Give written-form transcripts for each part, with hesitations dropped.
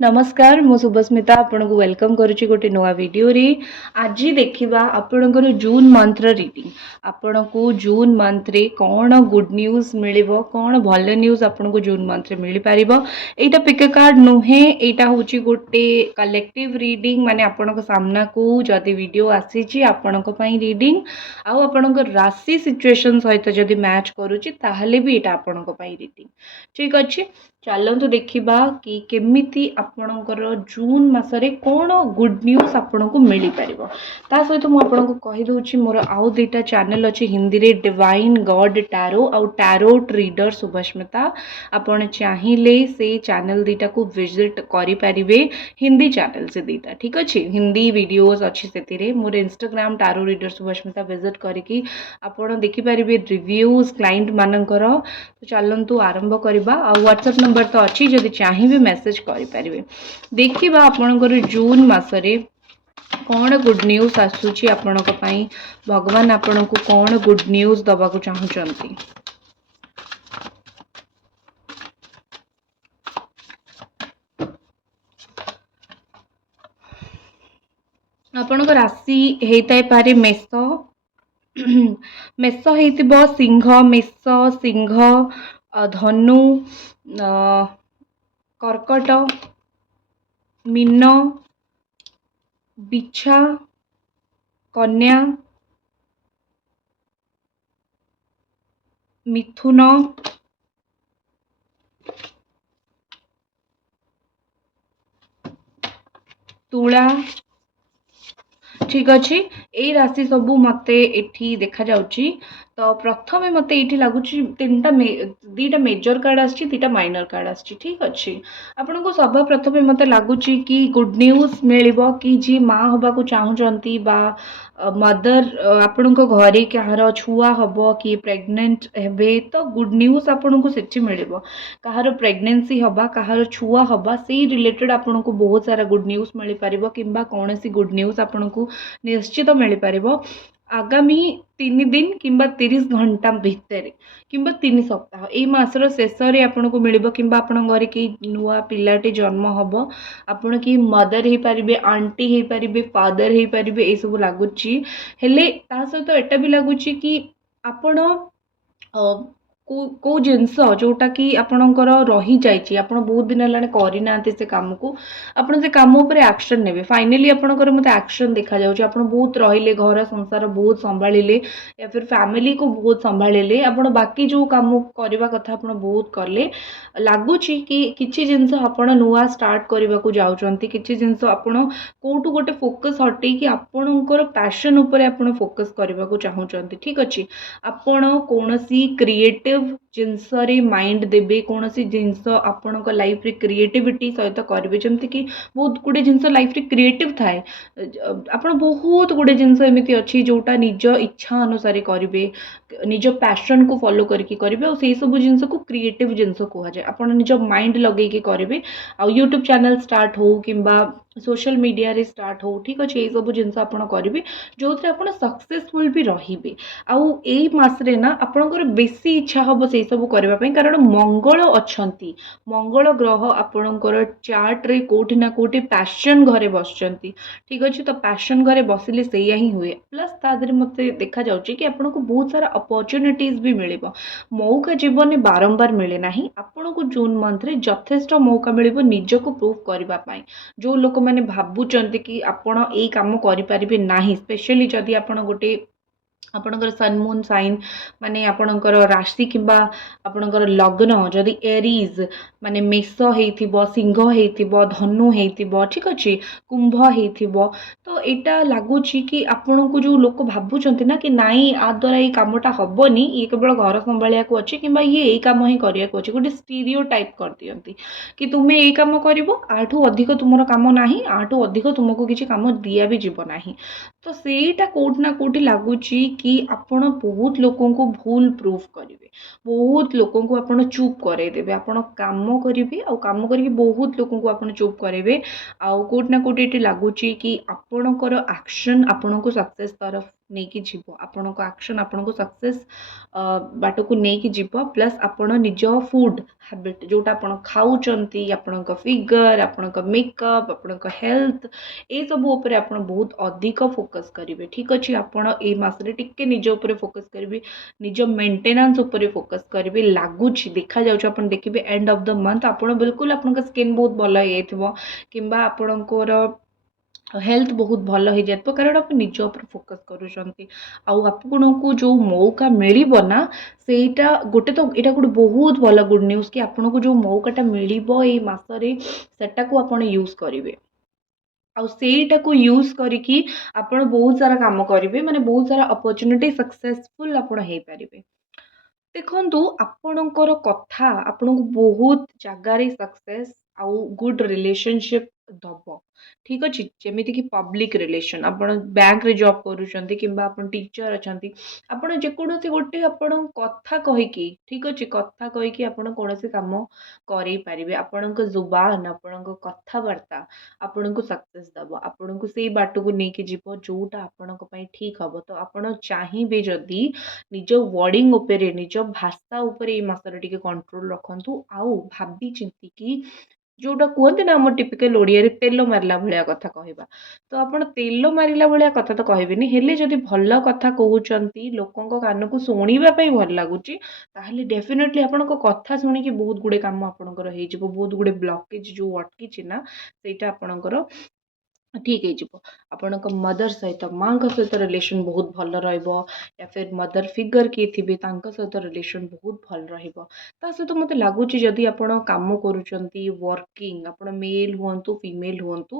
नमस्कार मु शुभस्मिता आपन को वेलकम करुच्ची गोटे नुआ वीडियो रे। आज देखा आपणकर जून मंथ रीडिंग आपण को जून मंथ रे कौन गुड न्यूज मिल कौन भल न्यूज आपन को जून मंथ रे मिल पार। एटा पिक कार्ड नुहे एटा हूँ गोटे कलेक्टिव रीडिंग माने आपण सामना को जदि वीडियो आसी आपण रीडिंग आउ आपण राशि सिचुएशन सहित जदि मैच करुच्ची ताहले भी एटा आपण रीडिंग ठीक अच्छे। चलतु देखा कि केमिति आपणकर जून मसरे कौन गुड न्यूज आपन को मिल पार। ता सहित मुझे कहीदे मोर आउ दुईटा चैनल अच्छी हिंदी रे डिवाइन गॉड टैरो आउ टैरो रीडर शुभस्मिता। आपन चाहिए से चैनल दुईटा को विजिट करें हिंदी चैनल से दुईटा ठीक अच्छे। हिंदी वीडियोस अच्छी से मोर Instagram tarot reader Subhasmita visit करके आपड़ देखिपारे रिव्यूज क्लाइंट मानकर। तो चलतु आरंभ करवा आ व्हाट्सएप नंबर तो अच्छी जदि चाहिए मेसेज करें। देखा आपणकर जून मसरे कौन गुड न्यूज आसूची आपण भगवान आपण को कौन गुड न्यूज दबा को चाहते। आपण राशि होता पारे मेष मेष हो सिंह मेष सिंह धनु कर्कट मीन बिछा कन्या मिथुन तुला ठीक अच्छे। यही राशि सबू मत एठी देखा जाउची। तो प्रथम मत ये लगुच दीटा मेजर कार्ड आसटा माइनर कार्ड आस ठीक अच्छे। आपन को सभा प्रथम मत लगुच कि गुड न्यूज मिल कि जी माँ हवा को चाहती मदर आपण घरे कहार छुआ हम कि प्रेग्नेंट हे तो गुड न्यूज आपन को सेठी मिल कहार प्रेग्नेंसी हवा कहार छुआ हवा से रिलेटेड आपन को बहुत सारा गुड न्यूज मिल पार कि कौन सी गुड न्यूज आपन को निश्चित मिल पार आगामी 3 दिन किंबा 30 घंटा भितर किंबा 3 सप्ताह यही मासर शेष में आपन को मिल कि आपण घर कि नुआ पिलाटे जन्म हम आपन कि मदर हो पारे आंटी हो पारे फादर हो पारे ये सब लगुच सहित एटा भी लगुच कि आपण को जिनस जोटा कि आपणकर रही जाइए आप बहुत दिन है करना से कम को आपड़ से कम उपर एक्शन ने फाइनाली आपणकर मत एक्शन देखा जाऊँ आप बहुत रहिले घर संसार बहुत संभाଳିले या फिर फैमिली को बहुत संभाଳିले आप बाकी जो कम करने कथा आप बहुत कले लगुच कि किसी जिनस आप नुआ स्टार्ट करने को जाऊँच कि जिनस आपड़ कौटू गोटे फोकस हटे कि आपणकर पैशन उपर आप फोकस करने को चाहते ठीक अच्छे। आपण कौन क्रिएटिव जिनस माइंड देबे कौन सी जिनस आपण लाइफ रे क्रिएटिविटी सहित करेंगे जमती कि बहुत गुड़े जिनस लाइफ रे क्रिएटिव थाए आप बहुत गुड़े जिनस एमती अच्छी जोटा निज इच्छा अनुसार करेंगे निज पैशन को फॉलो करके करेंगे और सब जिनस को क्रिएटिव जिनस कहुए आप निज माइंड लगे करेंगे आ यूट्यूब चैनल स्टार्ट हो कि सोशल मीडिया रे स्टार्ट हो ठीक अच्छे ये सब जिनस आप करेंगे जो थे आप सक्सेसफुल भी रे आउ एई मासरे ना आपणकर बेसी इच्छा हम से सब करने कारण मंगल अच्छी मंगल ग्रह आपणकर चार्ट रे कोठी ना कोठी पैशन घरे बसचंती ठीक अच्छे। तो पैशन घरे बसिले से ही हुए प्लस तादरे मत देखा जाउची कि आपन को बहुत सारा अपॉर्चुनिटीज भी मिले मौका जीवन में बारंबार मिले ना आपन को जून मंथ रे यथेष्ट मौका मिले निज को प्रूफ करने जो लोक मैंने भावुंट कि आपण ये कम करें ना स्पेशली जदि आपण गोटे आपणकर सन मून साइन माने आपणकर राशि किंबा आपणकर लग्न जदि एरीज माने मेष हो सिंह हो धनु हो ठीक अच्छे कुंभ हो तो यहाँ लगुच कि आपण को जो लोक भावुंट ना कि नाई आ द्वारा ये कमटा हेनी ये केवल घर संभालिया को अच्छे कि ये यही कम ही करिया को अच्छे गोटे स्टीरियो टाइप कर दियंती कि तुम्हें ये कम कर आठू अधिक तुमर कम ना आठू अधिक तुमको किसी कम दिया भी जीव ना तो सेटा कोट ना कोटी लगुच कि आपण बहुत लोकों को भूल प्रूफ करेंगे बहुत लोकों को आपण चुप करदेवे आपण काम करेंगे आ काम करके बहुत लोकों को आपण चुप करेंगे आउ कोट ना कोटी लगुच कि आपणकर एक्शन आपण को सक्सेस तरफ ନେଇକି ଯିବ, ଆପଣଙ୍କ ଆକ୍ସନ୍ ଆପଣଙ୍କୁ ସକ୍ସେସ୍ ବାଟକୁ ନେଇକି ଯିବ। ପ୍ଲସ୍ ଆପଣ ନିଜ ଫୁଡ୍ ହାବିଟ୍ ଯେଉଁଟା ଆପଣ ଖାଉଛନ୍ତି, ଆପଣଙ୍କ ଫିଗର୍, ଆପଣଙ୍କ ମେକଅପ୍, ଆପଣଙ୍କ ହେଲ୍ଥ, ଏସବୁ ଉପରେ ଆପଣ ବହୁତ ଅଧିକ ଫୋକସ୍ କରିବେ। ଠିକ୍ ଅଛି, ଆପଣ ଏଇ ମାସରେ ଟିକେ ନିଜ ଉପରେ ଫୋକସ୍ କରିବେ, ନିଜ ମେଣ୍ଟେନାନ୍ସ ଉପରେ ଫୋକସ୍ କରିବେ। ଲାଗୁଛି, ଦେଖାଯାଉଛି, ଆପଣ ଦେଖିବେ ଏଣ୍ଡ ଅଫ୍ ଦ ମନ୍ଥ ଆପଣ ବିଲକୁଲ ଆପଣଙ୍କ ସ୍କିନ୍ ବହୁତ ଭଲ ହେଇଯାଇଥିବ, କିମ୍ବା ଆପଣଙ୍କର ହେଲ୍ଥ ବହୁତ ଭଲ ହେଇଯାଇଥିବ, କାରଣ ଆପଣ ନିଜ ଉପରେ ଫୋକସ୍ କରୁଛନ୍ତି। ଆଉ ଆପଣଙ୍କୁ ଯେଉଁ ମୌକା ମିଳିବ ନା, ସେଇଟା ଗୋଟେ ତ ଏଇଟା ଗୋଟେ ବହୁତ ଭଲ ଗୁଡ୍ ନ୍ୟୁଜ୍ କି ଆପଣଙ୍କୁ ଯେଉଁ ମୌକାଟା ମିଳିବ ଏଇ ମାସରେ, ସେଟାକୁ ଆପଣ ୟୁଜ୍ କରିବେ। ଆଉ ସେଇଟାକୁ ୟୁଜ୍ କରିକି ଆପଣ ବହୁତ ସାରା କାମ କରିବେ, ମାନେ ବହୁତ ସାରା ଅପରଚ୍ୟୁନିଟି ସକ୍ସେସଫୁଲ୍ ଆପଣ ହେଇପାରିବେ। ଦେଖନ୍ତୁ, ଆପଣଙ୍କର କଥା ଆପଣଙ୍କୁ ବହୁତ ଜାଗାରେ ସକ୍ସେସ୍ ଆଉ ଗୁଡ୍ ରିଲେସନସିପ୍ ଦବ। ଠିକ୍ ଅଛି, ଯେମିତିକି ପବ୍ଲିକ୍ ରିଲେସନ୍, ଆପଣ ବ୍ୟାଙ୍କରେ ଜବ୍ କରୁଛନ୍ତି କିମ୍ବା ଆପଣ ଟିଚର୍ ଅଛନ୍ତି, ଆପଣ ଯେକୌଣସି ଗୋଟେ ଆପଣ କଥା କହିକି, ଠିକ୍ ଅଛି, କଥା କହିକି ଆପଣ କୌଣସି କାମ କରେଇ ପାରିବେ। ଆପଣଙ୍କ ଜୁବାନ, ଆପଣଙ୍କ କଥାବାର୍ତ୍ତା ଆପଣଙ୍କୁ ସକ୍ସେସ୍ ଦବ, ଆପଣଙ୍କୁ ସେଇ ବାଟକୁ ନେଇକି ଯିବ ଯୋଉଟା ଆପଣଙ୍କ ପାଇଁ ଠିକ୍ ହବ। ତ ଆପଣ ଚାହିଁବେ ଯଦି ନିଜ ୱାର୍ଡିଂ ଉପରେ, ନିଜ ଭାଷା ଉପରେ ଏଇ ମାସରେ ଟିକେ କଣ୍ଟ୍ରୋଲ ରଖନ୍ତୁ। ଆଉ ଭାବି ଚିନ୍ତିକି, ଯୋଉଟା କୁହନ୍ତି ନା ଆମର ଟିପିକାଲ ଓଡ଼ିଆରେ ତେଲ ମାରିଲା ଭଳିଆ କଥା କହିବା, ତ ଆପଣ ତେଲ ମାରିଲା ଭଳିଆ କଥା ତ କହିବେନି, ହେଲେ ଯଦି ଭଲ କଥା କହୁଛନ୍ତି, ଲୋକଙ୍କ କାନକୁ ଶୁଣିବା ପାଇଁ ଭଲ ଲାଗୁଛି, ତାହେଲେ ଡେଫିନେଟଲି ଆପଣଙ୍କ କଥା ଶୁଣିକି ବହୁତ ଗୁଡ଼େ କାମ ଆପଣଙ୍କର ହେଇଯିବ। ବହୁତ ଗୁଡ଼େ ବ୍ଲକେଜ୍ ଯେଉଁ ଅଟକିଛି ନା, ସେଇଟା ଆପଣଙ୍କର ଠିକ୍ ହେଇଯିବ। ଆପଣଙ୍କ ମଦର ସହିତ, ମାଆଙ୍କ ସହିତ ରିଲେସନ୍ ବହୁତ ଭଲ ରହିବ, ୟା ଫିର୍ ମଦର ଫିଗର୍ କିଏ ଥିବେ ତାଙ୍କ ସହିତ ରିଲେସନ୍ ବହୁତ ଭଲ ରହିବ। ତା ସହିତ ମୋତେ ଲାଗୁଛି ଯଦି ଆପଣ କାମ କରୁଛନ୍ତି, ୱାର୍କିଂ, ଆପଣ ମେଲ୍ ହୁଅନ୍ତୁ ଫିମେଲ୍ ହୁଅନ୍ତୁ,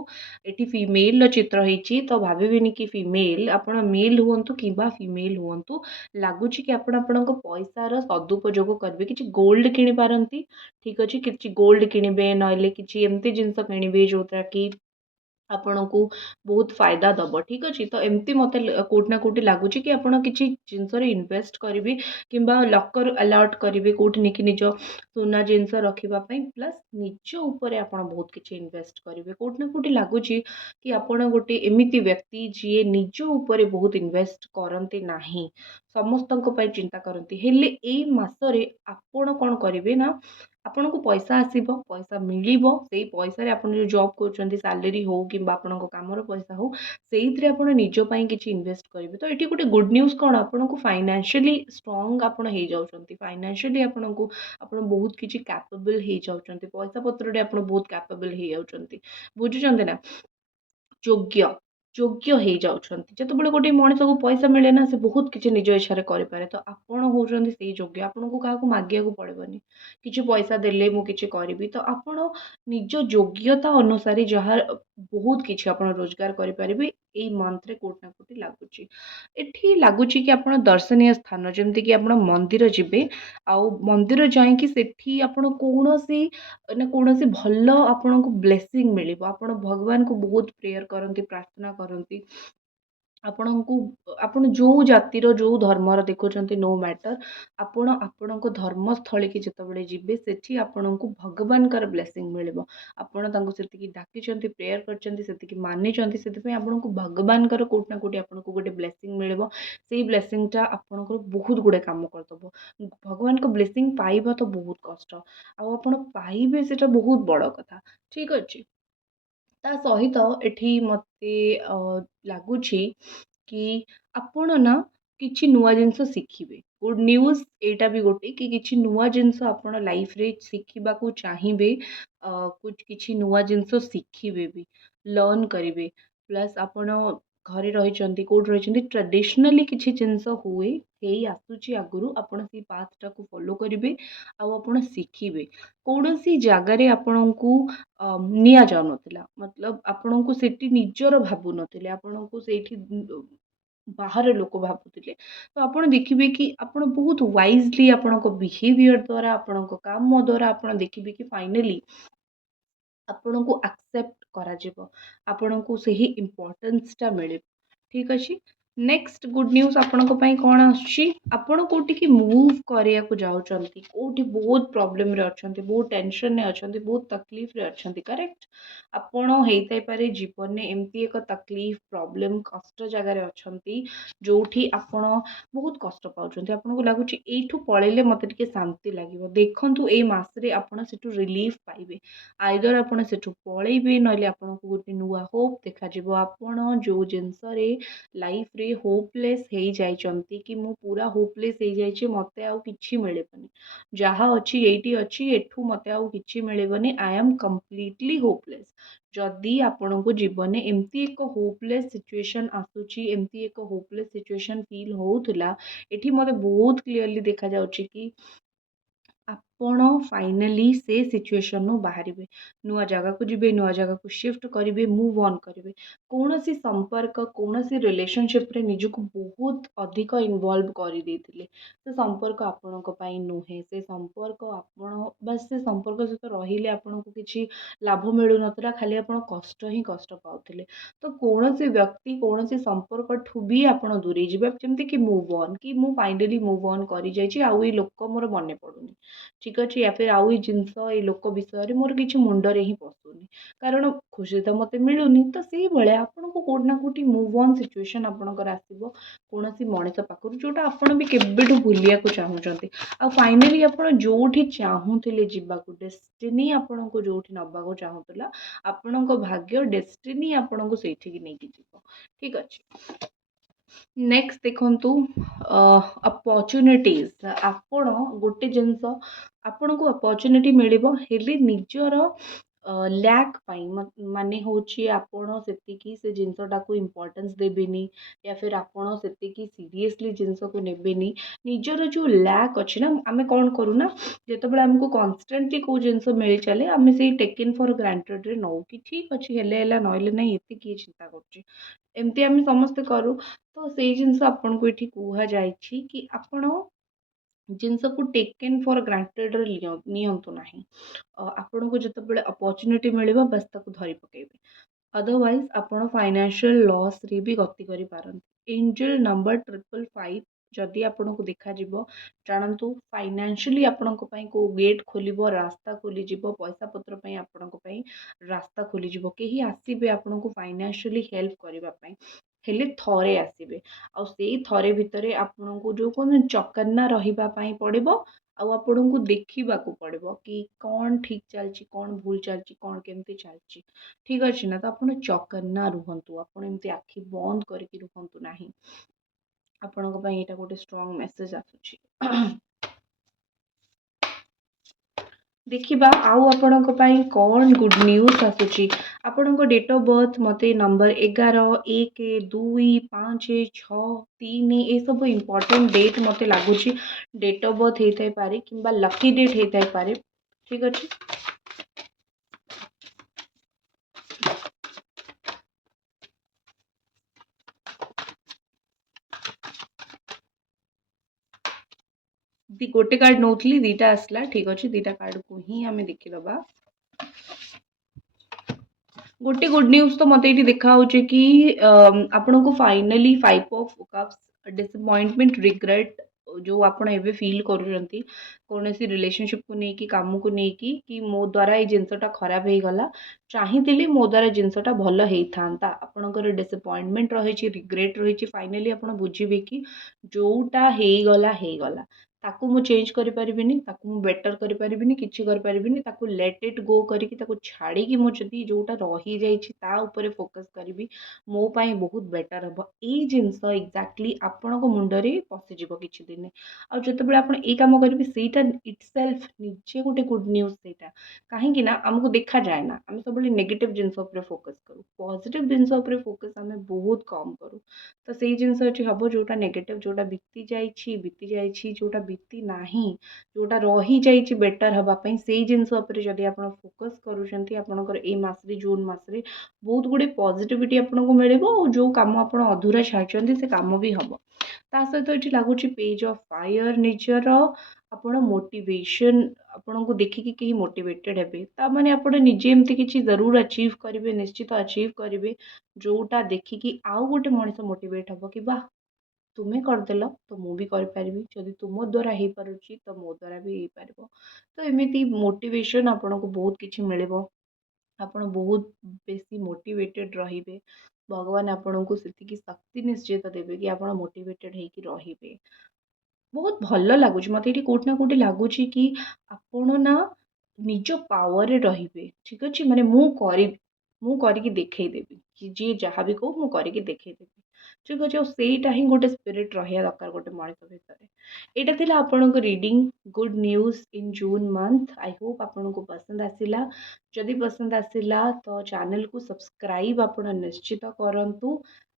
ଏଠି ଫିମେଲ୍ର ଚିତ୍ର ହେଇଛି ତ ଭାବିବେନି କି ଫିମେଲ୍, ଆପଣ ମେଲ୍ ହୁଅନ୍ତୁ କିମ୍ବା ଫିମେଲ୍ ହୁଅନ୍ତୁ, ଲାଗୁଛି କି ଆପଣ ଆପଣଙ୍କ ପଇସାର ସଦୁପଯୋଗ କରିବେ। କିଛି ଗୋଲ୍ଡ କିଣିପାରନ୍ତି, ଠିକ୍ ଅଛି, କିଛି ଗୋଲ୍ଡ କିଣିବେ, ନହେଲେ କିଛି ଏମିତି ଜିନିଷ କିଣିବେ ଯେଉଁଟା କି ଆପଣଙ୍କୁ ବହୁତ ଫାଇଦା ଦବ। ଠିକ୍ ଅଛି, ତ ଏମିତି ମୋତେ କୋଉଠି ନା କୋଉଠି ଲାଗୁଛି କି ଆପଣ କିଛି ଜିନିଷରେ ଇନଭେଷ୍ଟ କରିବେ, କିମ୍ବା ଲକର୍ ଆଲର୍ଟ କରିବେ କୋଉଠି ନେଇକି ନିଜ ସୁନା ଜିନିଷ ରଖିବା ପାଇଁ। ପ୍ଲସ୍ ନିଜ ଉପରେ ଆପଣ ବହୁତ କିଛି ଇନଭେଷ୍ଟ କରିବେ। କୋଉଠି ନା କୋଉଠି ଲାଗୁଛି କି ଆପଣ ଗୋଟେ ଏମିତି ବ୍ୟକ୍ତି ଯିଏ ନିଜ ଉପରେ ବହୁତ ଇନଭେଷ୍ଟ କରନ୍ତି ନାହିଁ, ସମସ୍ତଙ୍କ ପାଇଁ ଚିନ୍ତା କରନ୍ତି। ହେଲେ ଏଇ ମାସରେ ଆପଣ କ'ଣ କରିବେ ନା, ଆପଣଙ୍କୁ ପଇସା ଆସିବ, ପଇସା ମିଳିବ, ସେଇ ପଇସାରେ ଆପଣ ଯେଉଁ ଜବ୍ କରୁଛନ୍ତି, ସାଲେରୀ ହଉ କିମ୍ବା ଆପଣଙ୍କ କାମର ପଇସା ହଉ, ସେଇଥିରେ ଆପଣ ନିଜ ପାଇଁ କିଛି ଇନଭେଷ୍ଟ କରିବେ। ତ ଏଠି ଗୋଟେ ଗୁଡ୍ ନ୍ୟୁଜ୍ କ'ଣ, ଆପଣଙ୍କୁ ଫାଇନାନ୍ସିଆଲି ଷ୍ଟ୍ରଙ୍ଗ ଆପଣ ହେଇଯାଉଛନ୍ତି, ଫାଇନାନ୍ସିଆଲି ଆପଣ ବହୁତ କିଛି କ୍ୟାପେବଲ୍ ହେଇଯାଉଛନ୍ତି, ପଇସା ପତ୍ରରେ ଆପଣ ବହୁତ କ୍ୟାପେବଲ୍ ହେଇଯାଉଛନ୍ତି, ବୁଝୁଛନ୍ତି ନା? ଯୋଗ୍ୟ ଯୋଗ୍ୟ ହେଇଯାଉଛନ୍ତି। ଯେତେବେଳେ ଗୋଟେ ମଣିଷକୁ ପଇସା ମିଳେ ନା, ସେ ବହୁତ କିଛି ନିଜ ଇଚ୍ଛାରେ କରିପାରେ। ତ ଆପଣ ହେଉଛନ୍ତି ସେଇ ଯୋଗ୍ୟ, ଆପଣଙ୍କୁ କାହାକୁ ମାଗିବାକୁ ପଡ଼ିବନି, କିଛି ପଇସା ଦେଲେ ମୁଁ କିଛି କରିବି। ତ ଆପଣ ନିଜ ଯୋଗ୍ୟତା ଅନୁସାରେ ଯାହା ବହୁତ କିଛି ଆପଣ ରୋଜଗାର କରିପାରିବେ। ଏଇ ମନ୍ଥରେ କୋଉଠି ନା କୋଉଠି ଲାଗୁଛି, ଏଠି ଲାଗୁଛି କି ଆପଣ ଦର୍ଶନୀୟ ସ୍ଥାନ, ଯେମିତିକି ଆପଣ ମନ୍ଦିର ଯିବେ, ଆଉ ମନ୍ଦିର ଯାଇକି ସେଠି ଆପଣ କୌଣସି ଭଲ ଆପଣଙ୍କୁ ବ୍ଲେସିଂ ମିଳିବ। ଆପଣ ଭଗବାନଙ୍କୁ ବହୁତ ପ୍ରେୟର କରନ୍ତି, ପ୍ରାର୍ଥନା କରନ୍ତି। ଆପଣଙ୍କୁ, ଆପଣ ଯୋଉ ଜାତିର ଯୋଉ ଧର୍ମର ଦେଖୁଛନ୍ତି, ନୋ ମ୍ୟାଟର, ଆପଣ ଆପଣଙ୍କ ଧର୍ମସ୍ଥଳୀକି ଯେତେବେଳେ ଯିବେ, ସେଠି ଆପଣଙ୍କୁ ଭଗବାନଙ୍କର ବ୍ଲେସିଂ ମିଳିବ। ଆପଣ ତାଙ୍କୁ ସେତିକି ଡାକିଛନ୍ତି, ପ୍ରେୟର କରିଛନ୍ତି, ସେତିକି ମାନିଛନ୍ତି, ସେଥିପାଇଁ ଆପଣଙ୍କୁ ଭଗବାନଙ୍କର କୋଉଠି ନା କୋଉଠି ଆପଣଙ୍କୁ ଗୋଟେ ବ୍ଲେସିଂ ମିଳିବ। ସେଇ ବ୍ଲେସିଂଟା ଆପଣଙ୍କର ବହୁତ ଗୁଡ଼େ କାମ କରିଦେବ। ଭଗବାନଙ୍କ ବ୍ଲେସିଂ ପାଇବା ତ ବହୁତ କଷ୍ଟ, ଆଉ ଆପଣ ପାଇବେ ସେଟା ବହୁତ ବଡ଼ କଥା। ଠିକ୍ ଅଛି, ତା ସହିତ ଏଠି ମୋତେ ଲାଗୁଛି କି ଆପଣ ନା କିଛି ନୂଆ ଜିନିଷ ଶିଖିବେ। ଗୁଡ୍ ନ୍ୟୁଜ୍ ଏଇଟା ବି ଗୋଟେ କି କିଛି ନୂଆ ଜିନିଷ ଆପଣ ଲାଇଫ୍‌ରେ ଶିଖିବାକୁ ଚାହିଁବେ। କିଛି ନୂଆ ଜିନିଷ ଶିଖିବେ ବି, ଲର୍ନ କରିବେ। ପ୍ଲସ୍ ଆପଣ ଘରେ ରହିଛନ୍ତି, କୋଉଠି ରହିଛନ୍ତି, ଟ୍ରାଡିସନାଲି କିଛି ଜିନିଷ ହେଇ ଆସୁଛି ଆଗରୁ, ଆପଣ ସେଇ ପାଥଟାକୁ ଫଲୋ କରିବେ, ଆଉ ଆପଣ ଶିଖିବେ। କୌଣସି ଜାଗାରେ ଆପଣଙ୍କୁ ନିଆଯାଉନଥିଲା, ମତଲବ ଆପଣଙ୍କୁ ସେଠି ନିଜର ଭାବୁନଥିଲେ, ଆପଣଙ୍କୁ ସେଇଠି ବାହାର ଲୋକ ଭାବୁଥିଲେ। ତ ଆପଣ ଦେଖିବେ କି ଆପଣ ବହୁତ ୱାଇଜଲି ଆପଣଙ୍କ ବିହେଭିୟର ଦ୍ୱାରା, ଆପଣଙ୍କ କାମ ଦ୍ୱାରା ଆପଣ ଦେଖିବେ କି ଫାଇନାଲି ଆପଣଙ୍କୁ ଆକ୍ସେପ୍ଟ କରାଯିବ, ଆପଣଙ୍କୁ ସେହି ଇମ୍ପୋର୍ଟାନ୍ସଟା ମିଳିବ। ଠିକ୍ ଅଛି, नेक्स्ट गुड न्यूज आपनको पई कौन आछी आपण कोठी की मूव करिया को जाउचंती कोठी बहुत प्रॉब्लम रे अछंती बहुत टेंशन रे अछंती बहुत तकलीफ रे अछंती करेक्ट आपण हेइतै पारे जीवन ने एमती एक तकलीफ प्रॉब्लम कष्ट जगह रे अछंती जोठी आपण बहुत कष्ट पाउचंती आपनको लागुची एठू पळेले मते टिके शांति लागिवो देखंतु ए मास रे आपण सेटू रिलीफ पाइबे आइदर आपण सेटू पळेबे नले आपनको गोटे नुवा होप देखा जिवो आपण जो जिंस रे लाइफ रे होपलेस हेई जाइचंती कि मु पूरा होपलेस हेई जाइछि मते आउ किछि मिलेबनी जहा अछि एठी अछि एठू मते आउ किछि मिलेबनी आई एम कंप्लीटली होपलेस जदि आपनको जीवन में एमती एक होपलेस सिचुएशन आसुची एमती एक होपलेस सिचुएशन फील होउथला एठी मते बहुत क्लियरली देखा जाउची कि ଆପଣ फाइनाली से सिचुएशन नु बाहरिबे नुआ जगह को जिबे नुआ जगह को शिफ्ट करिवे मूव ऑन करिवे कौनसी संपर्क कौनसी रिलेशनशिप रे निजको बहुत अधिक इन्वॉल्व करि देथिले से संपर्क आपनको पई नुहे से संपर्क आपण बस से संपर्क सहित रहिले आपनको किछि लाभ मिलु नतरा खाली आपण कष्ट ही कष्ट पाउथिले तो कौनसी व्यक्ति कौनसी संपर्क ठु भी आपण दूरे जिबे जेमति कि मूव ऑन कि मु फाइनली मूव ऑन करि जाइछि आउ ए लोक मोर मने पडुनी ठीक अच्छे या फिर आउ जिनस ये लोक विषय मोर किसी मुंडरे ही पशुनी कारण खुशी तो मत मिलूनी तो से भाया आपन को कोड ना कोटी मूव ऑन सिचुएशन आपणकर आसो कौन मनीष पाखु जोटा आपड़ भी केवेठू भूलिया को चाहूँगी आ फाइनाली आप जो चाहूले जावाक डेस्टिनी आपन को जो नवा चाहूला आपण भाग्य डेस्टिनी आपन को सही नहीं जीव ठीक अच्छे नेक्स्ट देखंतु अपॉर्चुनिटीज आपण गोटे जिनस आपन को अपॉर्चुनिटी मिलिबो हेले निजर लैक पाई माने होची आपण सेतिकी से जिनसटा को इम्पोर्टेंस देबेनी या फिर आपण सेतिकी सीरियसली जिनस को नेबेनी निजर जो लैक अछि ना आमे कोन करू ना जेतबेले हमको कांस्टेंटली को जिनस मिल चले आमे से टेकन फॉर ग्रांटेड रे नौ कि ठीक अछि हेले हेला नइले नै एते की चिंता करछि एमती आमे समस्त करू तो सेई जिनस आपन को एठी कुहा जायछि कि आपण जिनस को टेकन फॉर ग्रांटेड रे नियंतु नाही आपण को जतबेले अपॉर्चुनिटी मिलिबो बस ताको धरि पकेबे अदरवाइज आपण फाइनेंशियल लॉस रे भी गति करि पारंती एंजल नंबर 555 जदि आपण को देखा जिवो जानंतु फाइनेंशियली आपण को पई को गेट खोलिबो रास्ता खोली जिवो पैसा पत्र पई आपण को पई रास्ता खोली जिवो केही आसीबे आपण को फाइनेंशियली हेल्प करबा पई हेले थरे आसीबे आ सेई थरे भितरे आपण को जो कोन चकन्ना रहिबा पई पड़िबो आ आपण को देखिबा को पड़िबो कि कौन ठीक चलची कौन भूल चलची कौन केमती चलची ठीक अच्छे ना तो आप चकन्ना रुहतु आप एमती आखि बंद करके रुहतु नाही आपण यहाँ गोटे स्ट्रॉन्ग मेसेज आसुची देखिबा आउ आपणक पई कौन गुड न्यूज आसुची आपणक डेट ऑफ बर्थ मते नंबर 11 1 2 5 6 3 ए सब इम्पोर्टेंट डेट मते लागुची डेट ऑफ बर्थ हेतै पारे किंबा लकी डेट हेतै पारे ठीक अछि गोटे कार्ड नौथली दीटा आसला ठीक अच्छे दीटा कार्ड को ही आम देखीदबा गोटे गुड न्यूज तो मत ये देखा कि आपण को finally 5 of cups disappointment regret जो आपण एबे फील करूछंती कोनोसी रिलेशनशिप को नेकी काम को नेकी कि मो द्वारा ये जिनसटा खराब हे गला चाहिथिली मो द्वारा जिनसटा भल हेई थांता आपणकर डिसअपॉइंटमेंट रहिछि रिग्रेट रहिछि फाइनाली आपण बुझिबे कि जोटा हेई गला ताकू मु चेंज करि परिबिनी ताकू मु बेटर करि परिबिनी किछि करि परिबिनी ताकू लेट इट गो करिकि ताकू छाड़ी कि मु जदी जोटा रही जाइछि ता ऊपर फोकस करिबी मो पाई बहुत बेटर हबो ए जिंस एग्जैक्टली आपण को मुंडरे पसि जिवो किछि दिन आ जतबेले आपण ए काम करिबे सेटा इटसेल्फ निजे गोटे गुड न्यूज सेटा काहे कि ना हमको देखा जाए ना हम सब नेगेटिव जिंस ऊपर फोकस करू पॉजिटिव जिंस ऊपर फोकस हमें बहुत कम करू तो सेई जिंस अछि हबो जोटा नेगेटिव जोटा बीती जाइछि जोटा बीती नाही जोटा रही जाइछि बेटर हबा पई सेई जिंस ऊपर जदी आपण फोकस करूछंती आपणकर ए मास रे जून मास रे बहुत गुडे पॉजिटिविटी आपन को मिलेबो और जो काम आपण अधूरा छाड़छंती से काम भी हबो ता सहित एठी लागुची पेज ऑफ फायर निजर ଆପଣ ମୋଟିଭେସନ୍ ଆପଣଙ୍କୁ ଦେଖିକି କେହି ମୋଟିଭେଟେଡ୍ ହେବେ ତା ମାନେ ଆପଣ ନିଜେ ଏମିତି କିଛି ଜରୁର ଆଚିଭ୍ କରିବେ, ନିଶ୍ଚିତ ଆଚିଭ୍ କରିବେ ଯୋଉଟା ଦେଖିକି ଆଉ ଗୋଟେ ମଣିଷ ମୋଟିଭେଟ୍ ହବ କି ବାଃ ତୁମେ କରିଦେଲ ତ ମୁଁ ବି କରିପାରିବି, ଯଦି ତୁମ ଦ୍ୱାରା ହେଇପାରୁଛି ତ ମୋ ଦ୍ୱାରା ବି ହେଇପାରିବ। ତ ଏମିତି ମୋଟିଭେସନ୍ ଆପଣଙ୍କୁ ବହୁତ କିଛି ମିଳିବ। ଆପଣ ବହୁତ ବେଶୀ ମୋଟିଭେଟେଡ୍ ରହିବେ। ଭଗବାନ ଆପଣଙ୍କୁ ସେତିକି ଶକ୍ତି ନିଶ୍ଚିତ ଦେବେ କି ଆପଣ ମୋଟିଭେଟେଡ୍ ହେଇକି ରହିବେ। ବହୁତ ଭଲ ଲାଗୁଛି ମତେ ଏଇଠି କୋଉଠି ନା କୋଉଠି ଲାଗୁଛି କି ଆପଣ ନା ନିଜ ପାୱାରରେ ରହିବେ। ଠିକ୍ ଅଛି? ମାନେ ମୁଁ କରିବି, ମୁଁ କରିକି ଦେଖେଇଦେବି। କି ଯିଏ ଯାହା ବି କହୁ ମୁଁ କରିକି ଦେଖେଇଦେବି। ଠିକ୍ ଅଛି? ଆଉ ସେଇଟା ହିଁ ଗୋଟେ ସ୍ପିରିଟ୍ ରହିବା ଦରକାର ଗୋଟେ ମଣିଷ ଭିତରେ। ଏଇଟା ଥିଲା ଆପଣଙ୍କ reading good news in June month. I Hope ଆପଣଙ୍କୁ ପସନ୍ଦ ଆସିଲା। ଯଦି ପସନ୍ଦ ଆସିଲା ତ ଚ୍ୟାନେଲକୁ ସବସ୍କ୍ରାଇବ୍ ଆପଣ ନିଶ୍ଚିତ କରନ୍ତୁ।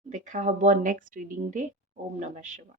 ଦେଖା ହବ ନେକ୍ସଟ ରିଡିଂରେ। ଓମ୍ ନମଃ ଶିବାୟ।